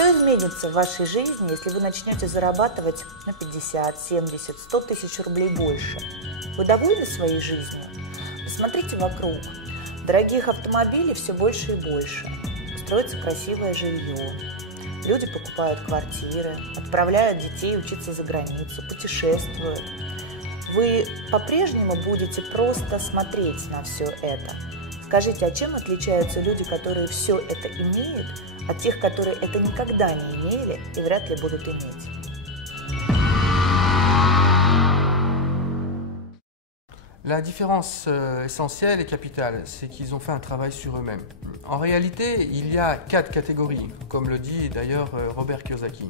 Что изменится в вашей жизни, если вы начнете зарабатывать на 50, 70, 100 тысяч рублей больше? Вы довольны своей жизнью? Посмотрите вокруг. Дорогих автомобилей все больше и больше. Строится красивое жилье. Люди покупают квартиры, отправляют детей учиться за границу, путешествуют. Вы по-прежнему будете просто смотреть на все это. Скажите, а чем отличаются люди, которые все это имеют, от тех, которые это никогда не имели и вряд ли будут iметь? La différence essentielle et capitale, c'est qu'ils ont fait un travail sur eux-mêmes. En réalité, il y a 4 catégories, comme le dit d'ailleurs Robert Kiyosaki.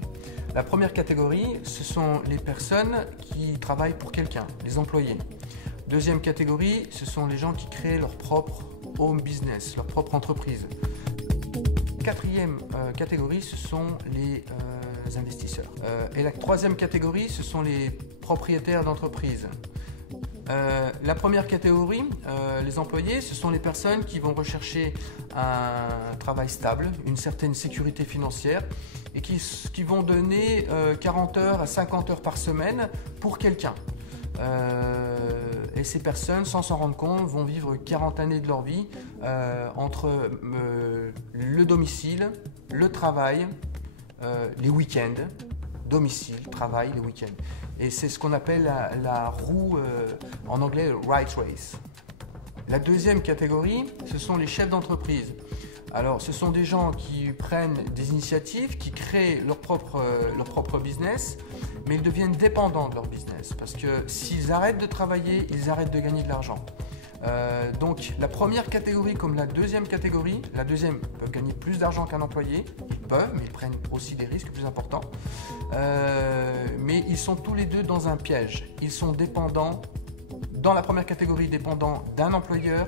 La première catégorie, ce sont les personnes qui travaillent pour quelqu'un, les employés. Deuxième catégorie, ce sont les gens qui créent leur propre home business, leur propre entreprise. Quatrième catégorie, ce sont les investisseurs. Et la troisième catégorie, ce sont les propriétaires d'entreprises. La première catégorie, les employés, ce sont les personnes qui vont rechercher un travail stable, une certaine sécurité financière et qui vont donner 40 heures à 50 heures par semaine pour quelqu'un. Et ces personnes, sans s'en rendre compte, vont vivre 40 années de leur vie entre le domicile, le travail, les week-ends, domicile, travail, les week-ends. Et c'est ce qu'on appelle la roue, en anglais, right race. La deuxième catégorie, ce sont les chefs d'entreprise. Alors, ce sont des gens qui prennent des initiatives, qui créent leur propre business, mais ils deviennent dépendants de leur business. Parce que s'ils arrêtent de travailler, ils arrêtent de gagner de l'argent. Donc, la première catégorie comme la deuxième catégorie, la deuxième peut gagner plus d'argent qu'un employé, ils peuvent, mais ils prennent aussi des risques plus importants. Mais ils sont tous les deux dans un piège. Ils sont dépendants, dans la première catégorie, dépendants d'un employeur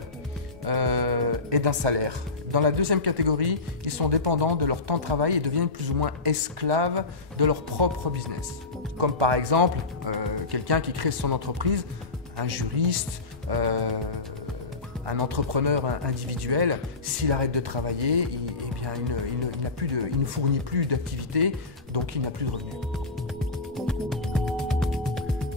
et d'un salaire. Dans la deuxième catégorie, ils sont dépendants de leur temps de travail et deviennent plus ou moins esclaves de leur propre business. Comme par exemple, quelqu'un qui crée son entreprise, un juriste, un entrepreneur individuel, s'il arrête de travailler, il ne fournit plus d'activité, donc il n'a plus de revenus.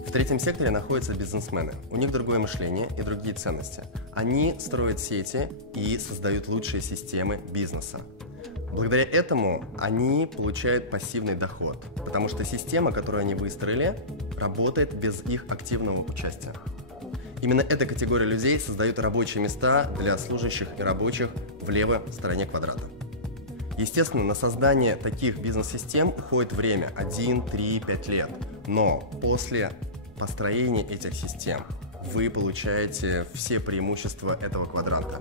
В третьем секторе находятся бизнесмены. У них другое мышление и другие ценности. Они строят сети и создают лучшие системы бизнеса. Благодаря этому они получают пассивный доход, потому что система, которую они выстроили, работает без их активного участия. Именно эта категория людей создает рабочие места для служащих и рабочих в левой стороне квадрата. Естественно, на создание таких бизнес-систем уходит время 1, 3, 5 лет. Но после построения этих систем вы получаете все преимущества этого квадранта.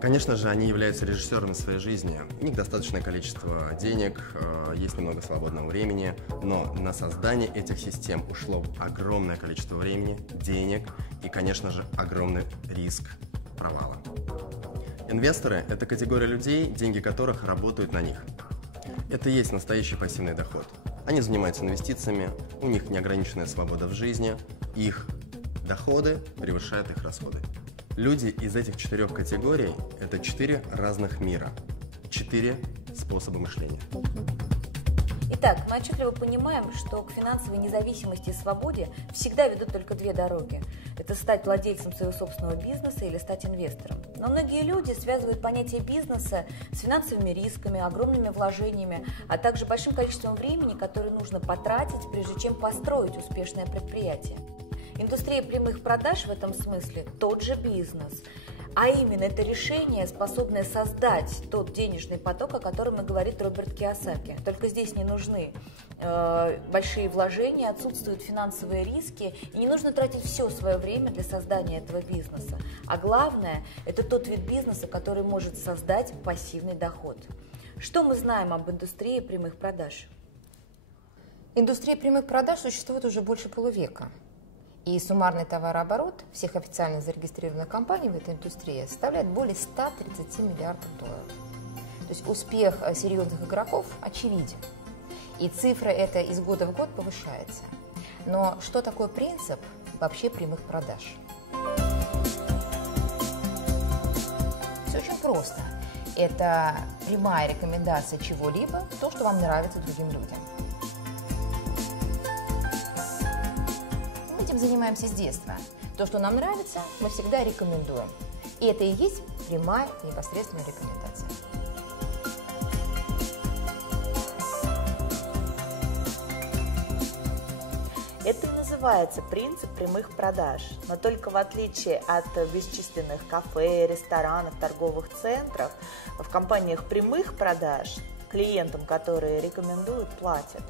Конечно же, они являются режиссерами своей жизни. У них достаточное количество денег, есть немного свободного времени, но на создание этих систем ушло огромное количество времени, денег и, конечно же, огромный риск провала. Инвесторы – это категория людей, деньги которых работают на них. Это и есть настоящий пассивный доход. Они занимаются инвестициями, у них неограниченная свобода в жизни, их доходы превышают их расходы. Люди из этих 4 категорий – это 4 разных мира, 4 способа мышления. Итак, мы отчетливо понимаем, что к финансовой независимости и свободе всегда ведут только 2 дороги. Это стать владельцем своего собственного бизнеса или стать инвестором. Но многие люди связывают понятие бизнеса с финансовыми рисками, огромными вложениями, а также большим количеством времени, которое нужно потратить, прежде чем построить успешное предприятие. Индустрия прямых продаж в этом смысле тот же бизнес. А именно, это решение, способное создать тот денежный поток, о котором и говорит Роберт Кийосаки. Только здесь не нужны большие вложения, отсутствуют финансовые риски, и не нужно тратить все свое время для создания этого бизнеса. А главное, это тот вид бизнеса, который может создать пассивный доход. Что мы знаем об индустрии прямых продаж? Индустрия прямых продаж существует уже больше полувека. И суммарный товарооборот всех официально зарегистрированных компаний в этой индустрии составляет более 130 миллиардов долларов. То есть успех серьезных игроков очевиден. И цифра эта из года в год повышается. Но что такое принцип вообще прямых продаж? Все очень просто. Это прямая рекомендация чего-либо, то, что вам нравится другим людям. Мы этим занимаемся с детства. То, что нам нравится, мы всегда рекомендуем. И это и есть прямая непосредственная рекомендация. Это и называется принцип прямых продаж, но только в отличие от бесчисленных кафе, ресторанов, торговых центров, в компаниях прямых продаж клиентам, которые рекомендуют, платят.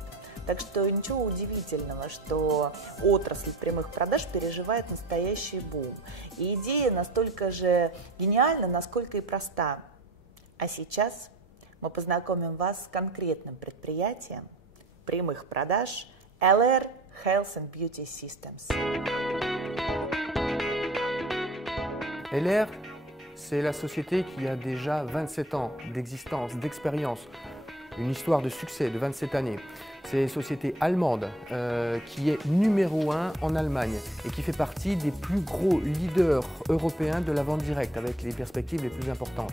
Так что ничего удивительного, что отрасль прямых продаж переживает настоящий бум. И идея настолько же гениальна, насколько и проста. А сейчас мы познакомим вас с конкретным предприятием прямых продаж LR Health and Beauty Systems. LR, c'est la société qui a déjà 27 ans d'existence, d'expérience, une histoire de succès de 27 années. C'est une société allemande qui est numéro 1 en Allemagne et qui fait partie des plus gros leaders européens de la vente directe avec les perspectives les plus importantes.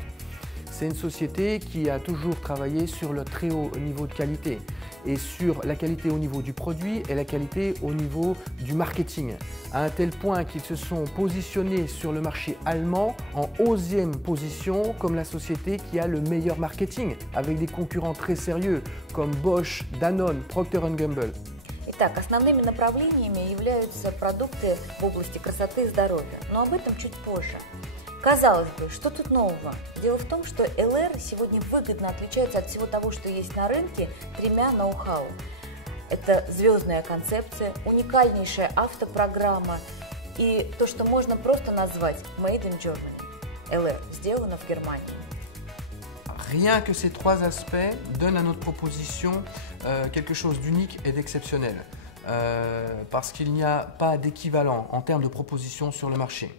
C'est une société qui a toujours travaillé sur le très haut niveau de qualité et sur la qualité au niveau du produit et la qualité au niveau du marketing, à un tel point qu'ils se sont positionnés sur le marché allemand en 11e position comme la société qui a le meilleur marketing, avec des concurrents très sérieux comme Bosch, Danone, Procter & Gamble. Итак, основными направлениями являются продукты в области красоты и здоровья, но об этом чуть позже. Казалось бы, что тут нового? Дело в том, что LR сегодня выгодно отличается от всего того, что есть на рынке, тремя ноу-хау. Это звездная концепция, уникальнейшая автопрограмма и то, что можно просто назвать Made in Germany. LR сделано в Германии. Rien que ces trois aspects donnent à notre proposition quelque chose d'unique et d'exceptionnel, parce qu'il n'y a pas d'équivalent en termes de proposition sur le marché.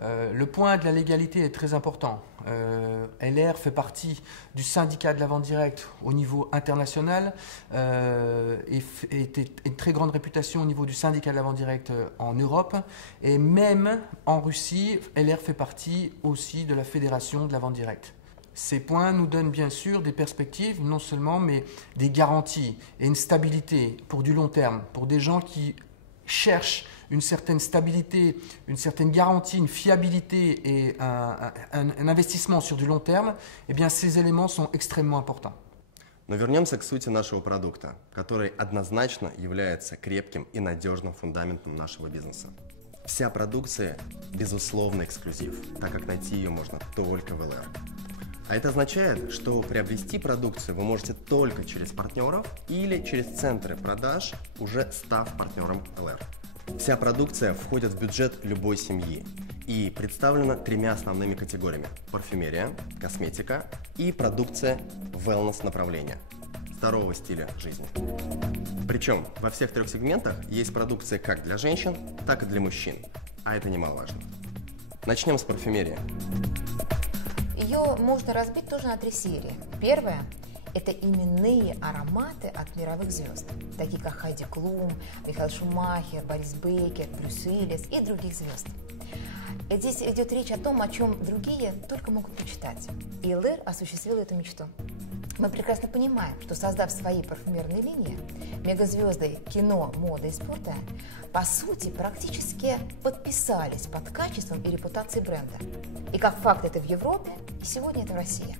Le point de la légalité est très important. LR fait partie du syndicat de la vente directe au niveau international et une très grande réputation au niveau du syndicat de la vente directe en Europe. Et même en Russie, LR fait partie aussi de la fédération de la vente directe. Ces points nous donnent bien sûr des perspectives, non seulement, mais des garanties et une stabilité pour du long terme, pour des gens qui cherchent une certaine stabilité, une certaine garantie, une fiabilité et un investissement sur du long terme, eh bien ces éléments sont extrêmement importants. Но вернемся к сути нашего продукта, который однозначно является крепким и надежным фундаментом нашего бизнеса. Вся продукция – безусловно эксклюзив, так как найти ее можно только в LR. А это означает, что приобрести продукцию вы можете только через партнеров или через центры продаж, уже став партнером LR. Вся продукция входит в бюджет любой семьи и представлена тремя основными категориями – парфюмерия, косметика и продукция wellness направления, здорового стиля жизни. Причем во всех трех сегментах есть продукция как для женщин, так и для мужчин, а это немаловажно. Начнем с парфюмерии. Ее можно разбить тоже на три серии. Первая – это именные ароматы от мировых звезд, такие как Хайди Клум, Михаэль Шумахер, Борис Бейкер, Брюс Уиллис и других звезд. Здесь идет речь о том, о чем другие только могут мечтать. И LR осуществил эту мечту. Мы прекрасно понимаем, что создав свои парфюмерные линии, мегазвезды кино, моды и спорта, по сути, практически подписались под качеством и репутацией бренда. И как факт это в Европе, и сегодня это в России.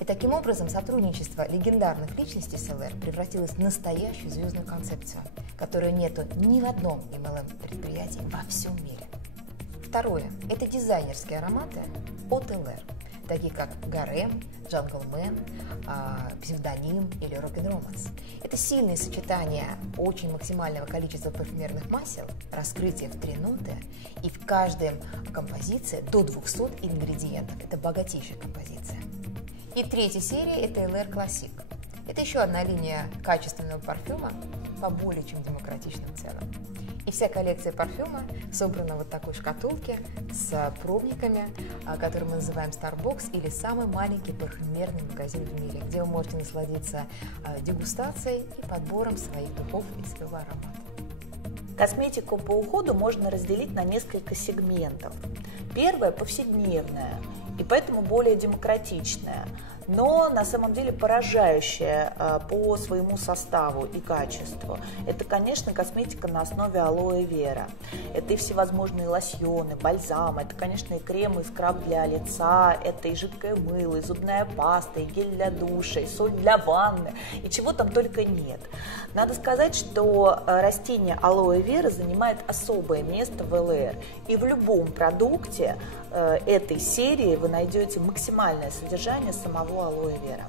И таким образом сотрудничество легендарных личностей с LR превратилось в настоящую звездную концепцию, которой нету ни в одном MLM-предприятии во всем мире. Второе – это дизайнерские ароматы от LR, такие как Гарем, Джанглмен, Псевдоним или Рок-н-Романс. Это сильные сочетания очень максимального количества парфюмерных масел, раскрытие в 3 ноты и в каждой композиции до 200 ингредиентов. Это богатейшая композиция. И третья серия – это LR Classic. Это еще одна линия качественного парфюма по более чем демократичным ценам. И вся коллекция парфюма собрана в вот такой шкатулке с пробниками, который мы называем Starbucks, или самый маленький парфюмерный магазин в мире, где вы можете насладиться дегустацией и подбором своих духов и своего аромата. Косметику по уходу можно разделить на несколько сегментов. Первое – повседневная. и поэтому более демократичная, но на самом деле поражающая по своему составу и качеству. Это, конечно, косметика на основе алоэ вера. Это и всевозможные лосьоны, бальзамы, это, конечно, и крем, и скраб для лица, это и жидкое мыло, и зубная паста, и гель для душа, и соль для ванны, и чего там только нет. Надо сказать, что растение алоэ вера занимает особое место в ЛР, и в любом продукте этой серии вы найдете максимальное содержание самого алоэ вера.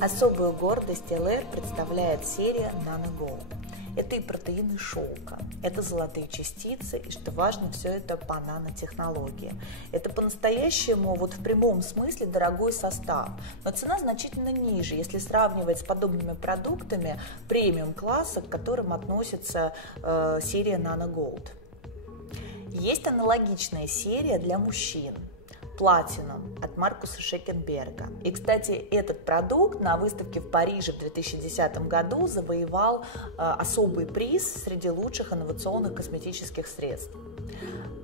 Особую гордость ЛР представляет серия Nano Gold. Это и протеины шелка, это золотые частицы, и, что важно, все это по нанотехнологии. Это по-настоящему, вот в прямом смысле, дорогой состав, но цена значительно ниже, если сравнивать с подобными продуктами премиум-класса, к которым относится серия Nano Gold. Есть аналогичная серия для мужчин Platinum от Маркуса Шекенберга. И, кстати, этот продукт на выставке в Париже в 2010 году завоевал особый приз среди лучших инновационных косметических средств.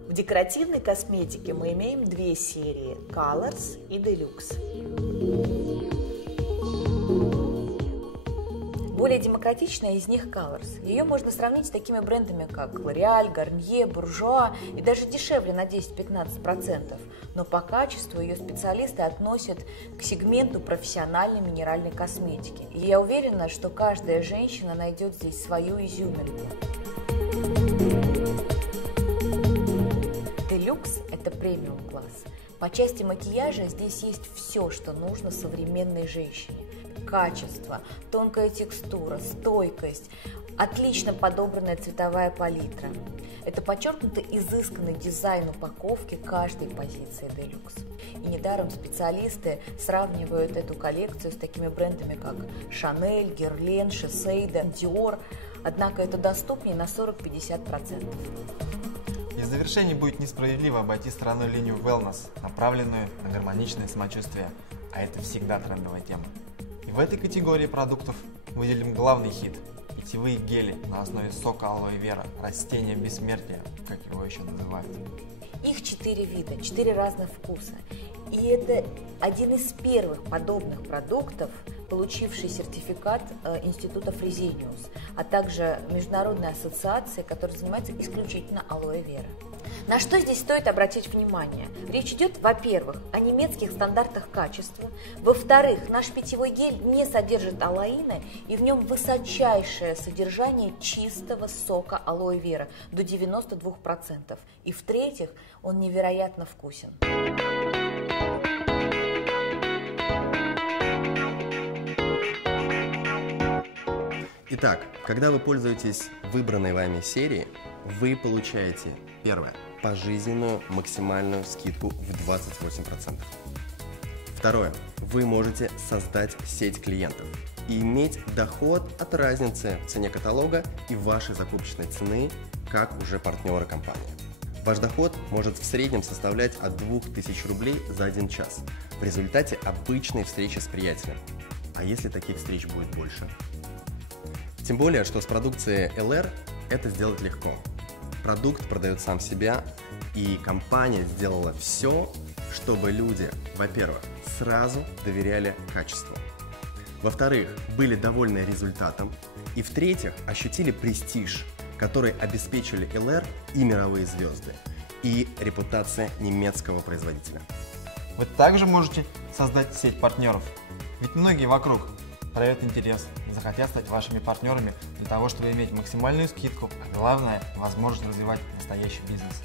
В декоративной косметике мы имеем две серии – Colors и Deluxe. Более демократичная из них Colors. Ее можно сравнить с такими брендами, как L'Oréal, Garnier, Bourjois и даже дешевле на 10-15%. Но по качеству ее специалисты относят к сегменту профессиональной минеральной косметики. И я уверена, что каждая женщина найдет здесь свою изюминку. Deluxe – это премиум-класс. По части макияжа здесь есть все, что нужно современной женщине. Качество, тонкая текстура, стойкость, отлично подобранная цветовая палитра. Это подчеркнуто изысканный дизайн упаковки каждой позиции Deluxe. И недаром специалисты сравнивают эту коллекцию с такими брендами, как Chanel, Guerlain, Shiseido, Dior. Однако это доступнее на 40-50%. И в завершении будет несправедливо обойти стороной линию Wellness, направленную на гармоничное самочувствие, а это всегда трендовая тема. И в этой категории продуктов выделим главный хит – питьевые гели на основе сока алоэ вера, растения бессмертия, как его еще называют. Их 4 вида, 4 разных вкуса. И это один из первых подобных продуктов, получивший сертификат Института Fresenius, а также Международной ассоциации, которая занимается исключительно алоэ вера. На что здесь стоит обратить внимание? Речь идет, во-первых, о немецких стандартах качества, во-вторых, наш питьевой гель не содержит алоина, и в нем высочайшее содержание чистого сока алоэ вера до 92%, и в-третьих, он невероятно вкусен. Итак, когда вы пользуетесь выбранной вами серией, вы получаете, первое, пожизненную максимальную скидку в 28%. Второе, вы можете создать сеть клиентов и иметь доход от разницы в цене каталога и вашей закупочной цены, как уже партнеры компании. Ваш доход может в среднем составлять от 2000 рублей за 1 час в результате обычной встречи с приятелем. А если таких встреч будет больше? Тем более, что с продукцией ЛР это сделать легко. Продукт продает сам себя, и компания сделала все, чтобы люди, во-первых, сразу доверяли качеству, во-вторых, были довольны результатом, и в-третьих, ощутили престиж, который обеспечили ЛР и мировые звезды, и репутация немецкого производителя. Вы также можете создать сеть партнеров, ведь многие вокруг проявят интерес, захотят стать вашими партнерами для того, чтобы иметь максимальную скидку, а главное – возможность развивать настоящий бизнес.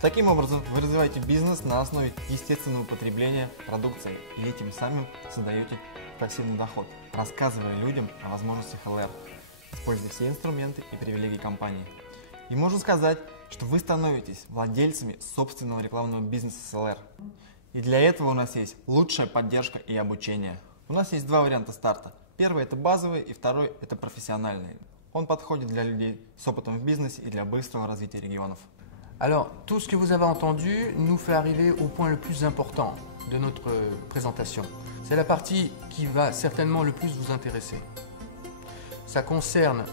Таким образом, вы развиваете бизнес на основе естественного потребления продукции и этим самым создаете пассивный доход, рассказывая людям о возможностях ЛР, используя все инструменты и привилегии компании. И можно сказать, что вы становитесь владельцами собственного рекламного бизнеса с ЛР. И для этого у нас есть лучшая поддержка и обучение. У нас есть 2 варианта старта. Первый – это базовый, и второй – это профессиональный. Он подходит для людей с опытом в бизнесе и для быстрого развития регионов. Alors, tout ce que vous avez entendu nous fait arriver au point le plus important de notre présentation. C'est la partie qui va certainement le plus vous intéresser. Ça concerne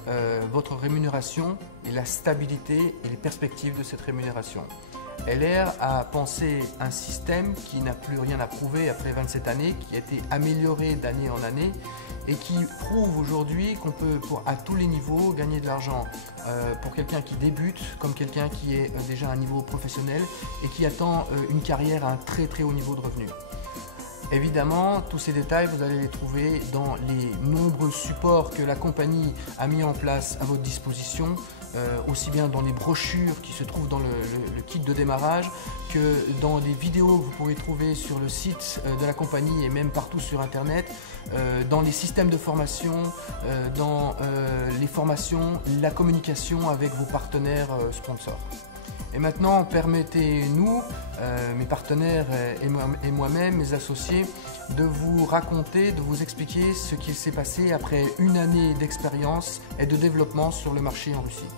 votre rémunération et la stabilité et les perspectives de cette rémunération. LR a pensé un système qui n'a plus rien à prouver après 27 années, qui a été amélioré d'année en année et qui prouve aujourd'hui qu'on peut, à tous les niveaux, gagner de l'argent pour quelqu'un qui débute, comme quelqu'un qui est déjà à un niveau professionnel et qui attend une carrière à un très très haut niveau de revenus. Évidemment, tous ces détails, vous allez les trouver dans les nombreux supports que la compagnie a mis en place à votre disposition, aussi bien dans les brochures qui se trouvent dans le kit de démarrage que dans des vidéos que vous pourrez trouver sur le site de la compagnie et même partout sur Internet, dans les systèmes de formation, dans les formations, la communication avec vos partenaires sponsors. Et maintenant, permettez-nous, mes partenaires et moi-même, mes associés, de vous raconter, de vous expliquer ce qu'il s'est passé après une année d'expérience et de développement sur le marché en Russie.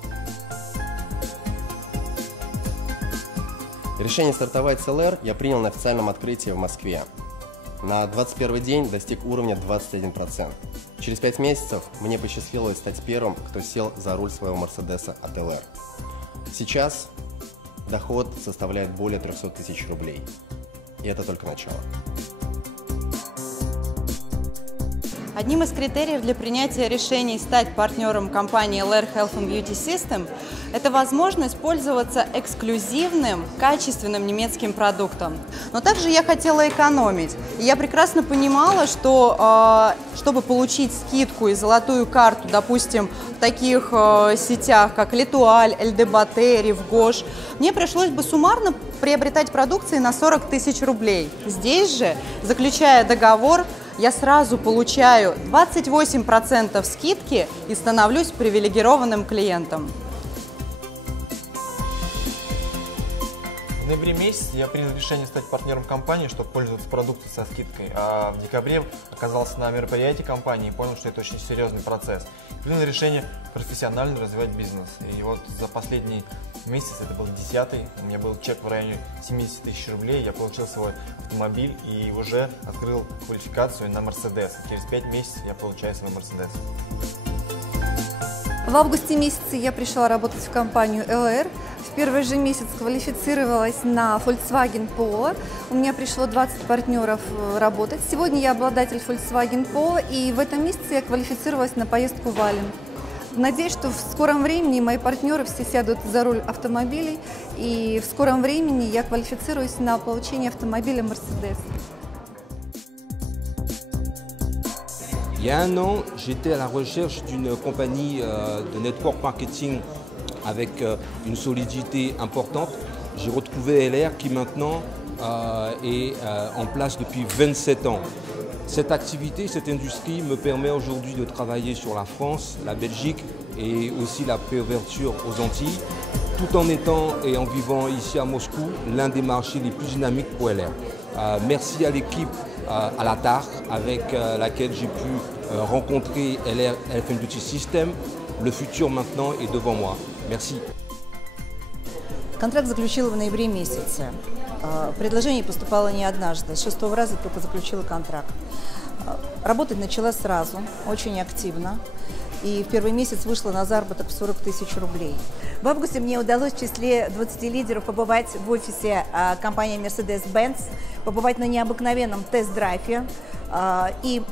Решение стартовать с LR я принял на официальном открытии в Москве. На 21 день достиг уровня 21%. Через 5 месяцев мне посчастливилось стать первым, кто сел за руль своего Мерседеса от LR. Сейчас доход составляет более 300 тысяч рублей. И это только начало. Одним из критериев для принятия решений стать партнером компании LR Health and Beauty System – это возможность пользоваться эксклюзивным, качественным немецким продуктом. Но также я хотела экономить. И я прекрасно понимала, что чтобы получить скидку и золотую карту, допустим, в таких сетях, как L'Etoile, LDBaté, Rivgosh, мне пришлось бы суммарно приобретать продукции на 40 тысяч рублей. Здесь же, заключая договор, я сразу получаю 28% скидки и становлюсь привилегированным клиентом. В ноябре месяце я принял решение стать партнером компании, чтобы пользоваться продукцией со скидкой. А в декабре оказался на мероприятии компании и понял, что это очень серьезный процесс. Принял решение профессионально развивать бизнес. И вот за последний месяц, это был 10-й, у меня был чек в районе 70 тысяч рублей, я получил свой автомобиль и уже открыл квалификацию на Мерседес. Через 5 месяцев я получаю свой Мерседес. В августе месяце я пришла работать в компанию LR. В первый же месяц квалифицировалась на Volkswagen Polo. У меня пришло 20 партнеров работать. Сегодня я обладатель Volkswagen Polo, и в этом месяце я квалифицировалась на поездку в Ален. Надеюсь, что в скором времени мои партнеры все сядут за руль автомобилей, и в скором времени я квалифицируюсь на получение автомобиля Mercedes. Il y a un an, j'étais à la recherche d'une compagnie de network marketing avec une solidité importante. J'ai retrouvé LR qui maintenant est en place depuis 27 ans. Cette activité, cette industrie me permet aujourd'hui de travailler sur la France, la Belgique et aussi la préouverture aux Antilles, tout en étant et en vivant ici à Moscou, l'un des marchés les plus dynamiques pour LR. Merci à l'équipe à la TAR avec laquelle j'ai pu rencontrer LR Health and Beauty System. Le futur maintenant est devant moi. Merci. Контракт заключила в ноябре месяце. Предложение поступало не однажды, с 6-го раза только заключила контракт. Работать начала сразу, очень активно. И в первый месяц вышла на заработок в 40 тысяч рублей. В августе мне удалось в числе 20 лидеров побывать в офисе компании Mercedes-Benz, побывать на необыкновенном тест-драйве. И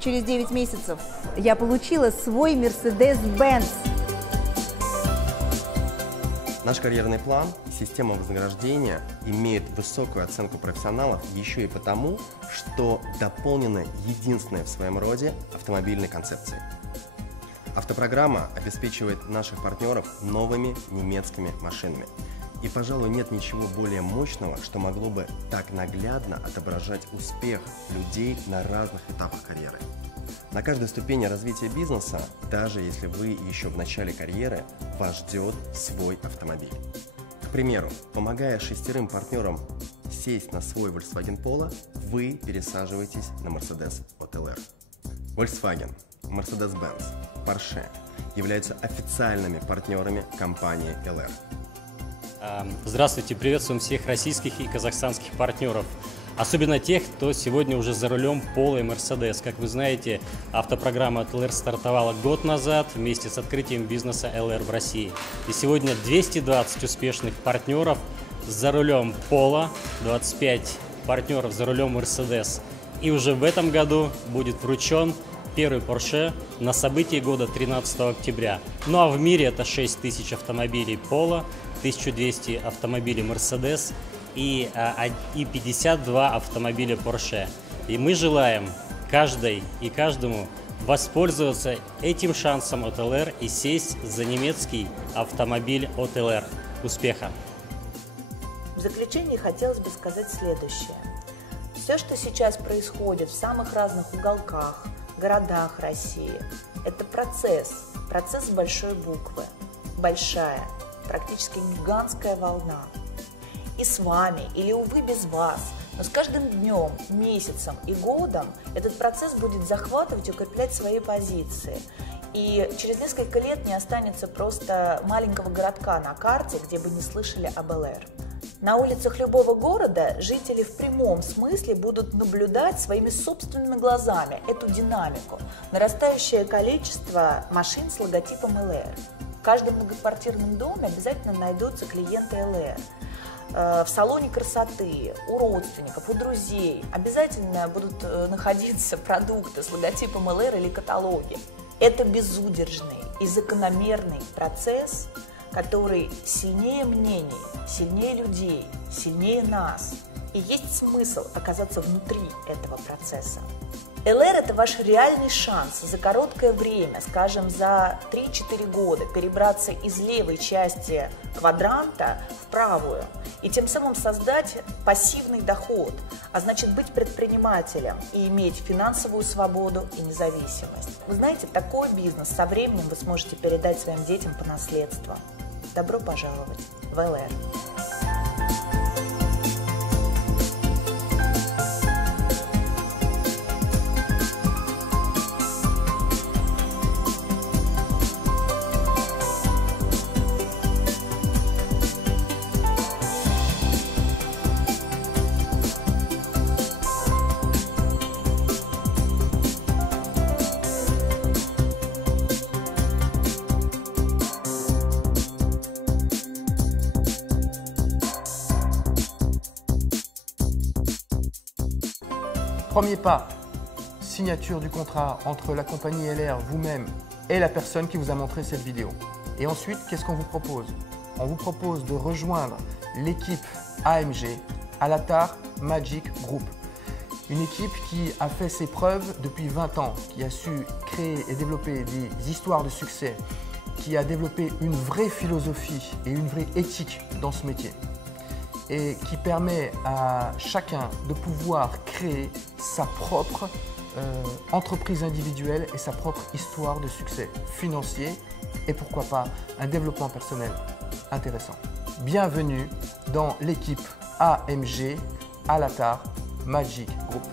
через 9 месяцев я получила свой Mercedes-Benz. Наш карьерный план и система вознаграждения имеют высокую оценку профессионалов еще и потому, что дополнены единственной в своем роде автомобильной концепцией. Автопрограмма обеспечивает наших партнеров новыми немецкими машинами. И, пожалуй, нет ничего более мощного, что могло бы так наглядно отображать успех людей на разных этапах карьеры. На каждой ступени развития бизнеса, даже если вы еще в начале карьеры, вас ждет свой автомобиль. К примеру, помогая 6 партнерам сесть на свой Volkswagen Polo, вы пересаживаетесь на Mercedes от LR. Volkswagen, Mercedes-Benz, Porsche являются официальными партнерами компании LR. Здравствуйте, приветствуем всех российских и казахстанских партнеров. Особенно тех, кто сегодня уже за рулем Polo и Mercedes. Как вы знаете, автопрограмма от LR стартовала год назад вместе с открытием бизнеса LR в России. И сегодня 220 успешных партнеров за рулем Polo, 25 партнеров за рулем Mercedes. И уже в этом году будет вручен первый Porsche на событии года 13 октября. Ну а в мире это 6000 автомобилей Polo, 1200 автомобилей Mercedes и 52 автомобиля Porsche. И мы желаем каждой и каждому воспользоваться этим шансом от ЛР и сесть за немецкий автомобиль от ЛР. Успеха! В заключение хотелось бы сказать следующее. Все, что сейчас происходит в самых разных уголках, городах России, это процесс с большой буквы, большая, практически гигантская волна. И с вами, или, увы, без вас, но с каждым днем, месяцем и годом этот процесс будет захватывать и укреплять свои позиции. И через несколько лет не останется просто маленького городка на карте, где бы не слышали об ЛР. На улицах любого города жители в прямом смысле будут наблюдать своими собственными глазами эту динамику, нарастающее количество машин с логотипом ЛР. В каждом многоквартирном доме обязательно найдутся клиенты ЛР. В салоне красоты, у родственников, у друзей обязательно будут находиться продукты с логотипом ЛР или каталоги. Это безудержный и закономерный процесс, который сильнее мнений, сильнее людей, сильнее нас. И есть смысл оказаться внутри этого процесса. ЛР – это ваш реальный шанс за короткое время, скажем, за 3-4 года, перебраться из левой части квадранта в правую и тем самым создать пассивный доход, а значит быть предпринимателем и иметь финансовую свободу и независимость. Вы знаете, такой бизнес со временем вы сможете передать своим детям по наследству. Добро пожаловать в ЛР! Premier pas, signature du contrat entre la compagnie LR, vous-même et la personne qui vous a montré cette vidéo. Et ensuite, qu'est-ce qu'on vous propose? On vous propose de rejoindre l'équipe AMG, Alatar Magic Group. Une équipe qui a fait ses preuves depuis 20 ans, qui a su créer et développer des histoires de succès, qui a développé une vraie philosophie et une vraie éthique dans ce métier, et qui permet à chacun de pouvoir créer sa propre entreprise individuelle et sa propre histoire de succès financier et pourquoi pas un développement personnel intéressant. Bienvenue dans l'équipe AMG Alatar Magic Group.